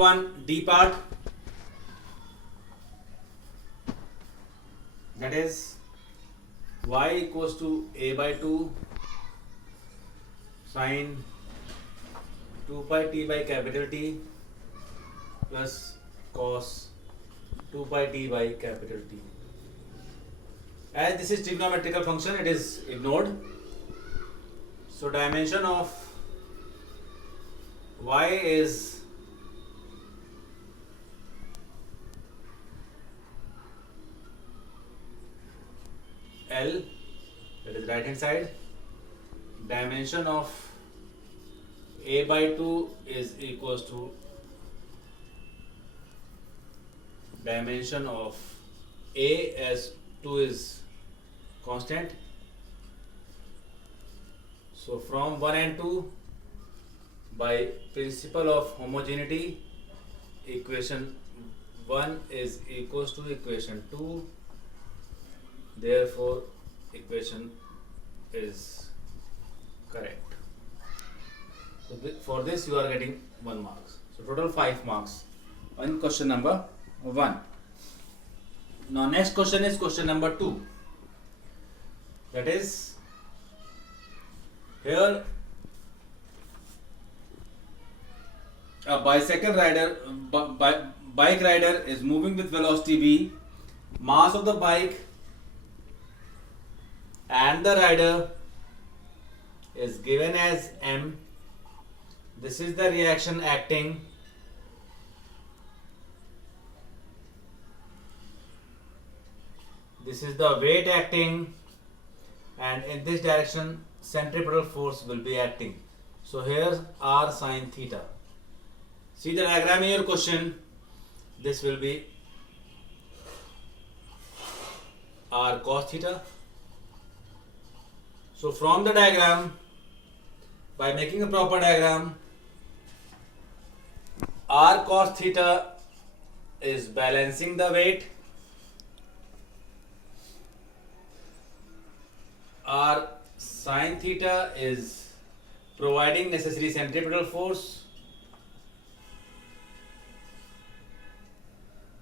one D part, that is y equals to a by 2 sine 2 pi t by capital T plus cos 2 pi t by capital T. As this is trigonometrical function, it is ignored. So dimension of y is L, that is right hand side. Dimension of a by 2 is equals to dimension of a, as 2 is constant. So from 1 and 2, by principle of homogeneity, equation 1 is equals to equation 2. Therefore, equation is correct. So for this you are getting 1 marks. So total 5 marks on question number 1. Now next question is question number 2. That is, here a bicycle rider, bike rider is moving with velocity v. Mass of the bike and the rider is given as m. This is the reaction acting. This is the weight acting, and in this direction centripetal force will be acting. So here r sin theta. See the diagram in your question. This will be r cos theta. So from the diagram, by making a proper diagram, r cos theta is balancing the weight, r sin theta is providing necessary centripetal force.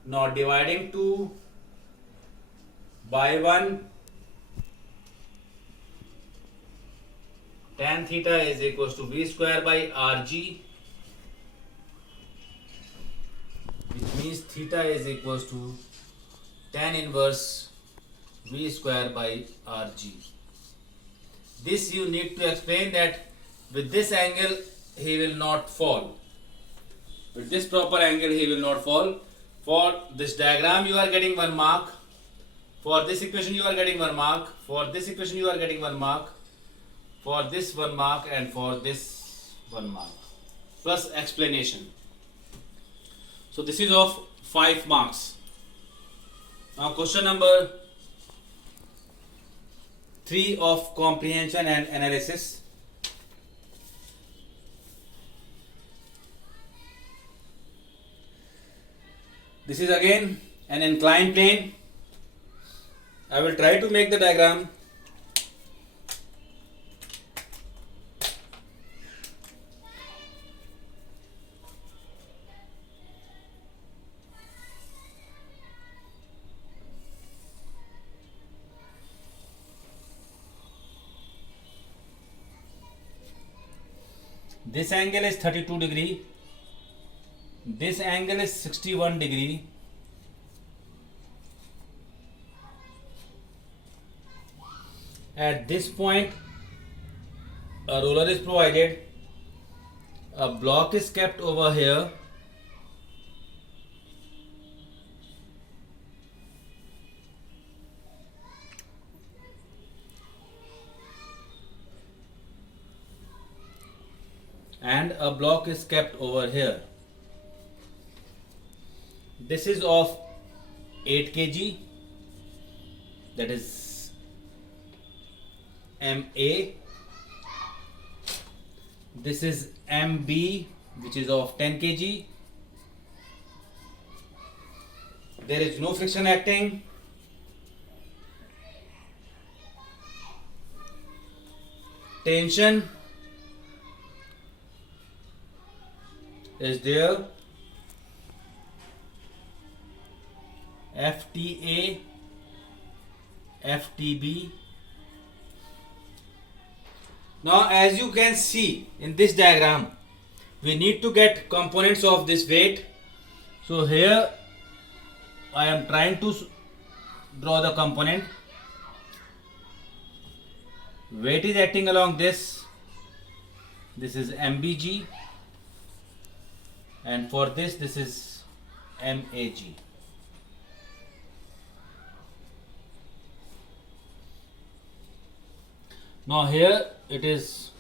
Now dividing 2 by 1, tan theta is equals to v square by rg, which means theta is equals to tan inverse v square by rg. This you need to explain that with this angle he will not fall. With this proper angle he will not fall. For this diagram you are getting 1 mark. For this equation you are getting 1 mark. For this equation you are getting 1 mark. For this 1 mark, and for this 1 mark. Plus explanation. So this is of 5 marks. Now question number 3 of comprehension and analysis. This is again an inclined plane. I will try to make the diagram. This angle is 32 degree. This angle is 61 degree. At this point, a roller is provided. A block is kept over here. And a block is kept over here. This is of 8 kg, that is MA. This is MB, which is of 10 kg. There is no friction acting. Tension is there. FTA, FTB. Now as you can see in this diagram, we need to get components of this weight. So here I am trying to draw the component. Weight is acting along this. This is MBG, and for this is MAG. Now here it is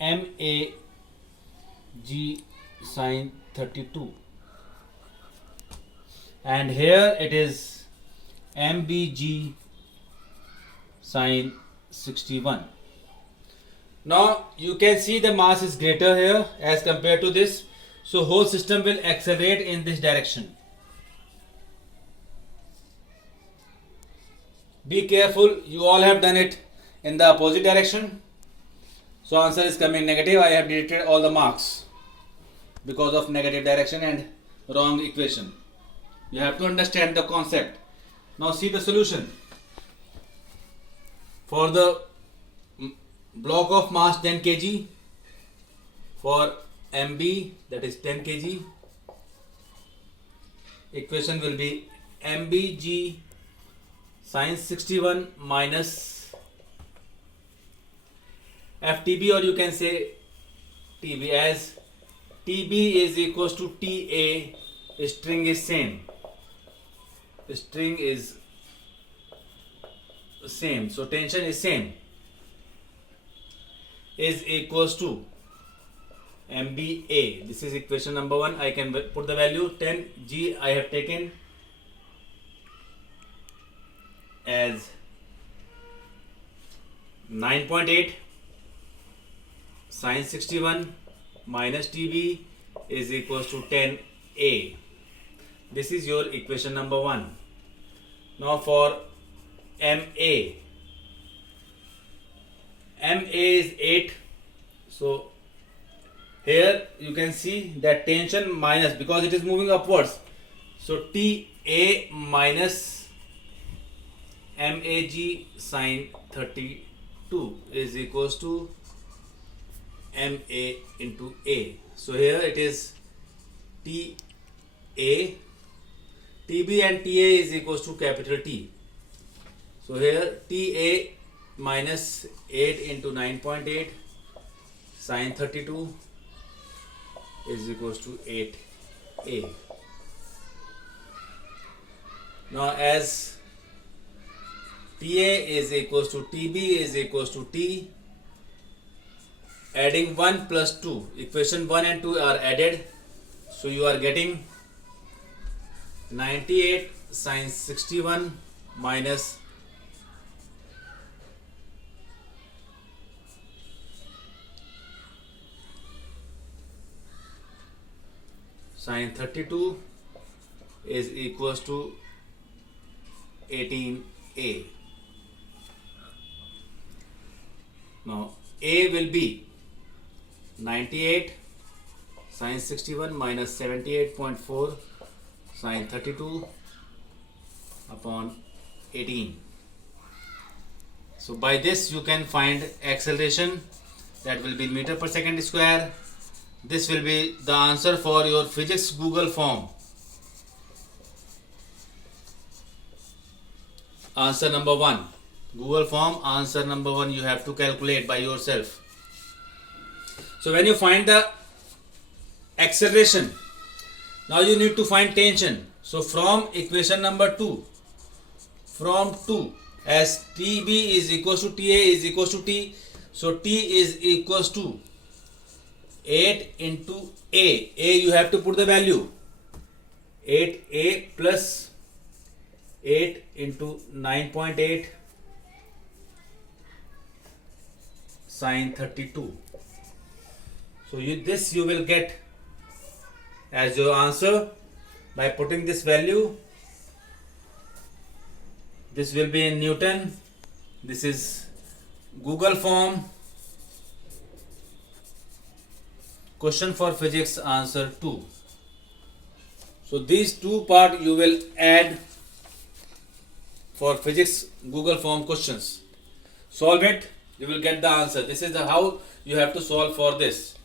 MAG sine 32, and here it is MBG sine 61. Now you can see the mass is greater here as compared to this, so whole system will accelerate in this direction. Be careful, you all have done it in the opposite direction. So answer is coming negative. I have deleted all the marks because of negative direction and wrong equation. You have to understand the concept. Now see the solution. For the block of mass 10 kg, for MB that is 10 kg, equation will be MBG sine 61 minus FTB, or you can say TB, as TB is equals to TA. String is same. String is same, so tension is same, is equals to MBA. This is equation number 1. I can put the value 10 G. I have taken as 9.8 sine 61 minus TB is equals to 10A. This is your equation number 1. Now for MA. MA is 8. So here you can see that tension minus, because it is moving upwards. So TA minus MAG sine 32 is equals to MA into A. So here it is TA. TB and TA is equals to capital T. So here TA minus 8 into 9.8 sine 32 is equals to 8A. Now as TA is equals to TB is equals to T, adding 1 plus 2, equation 1 and 2 are added, so you are getting 98 sine 61 minus sine 32 is equals to 18A. Now A will be 98 sine 61 minus 78.4 sine 32 upon 18. So by this you can find acceleration, that will be meter per second square. This will be the answer for your physics Google form. Answer number 1. Google form answer number 1 you have to calculate by yourself. So when you find the acceleration, now you need to find tension. So from equation number 2, from 2, as TB is equals to TA is equals to T, so T is equals to 8 into A. A you have to put the value 8A plus 8 into 9.8 sine 32. So you will get as your answer by putting this value. This will be in Newton. This is Google form. Question for physics answer 2. So So these two part you will add for physics Google form questions. Solve it, you will get the answer. This is the how you have to solve for this.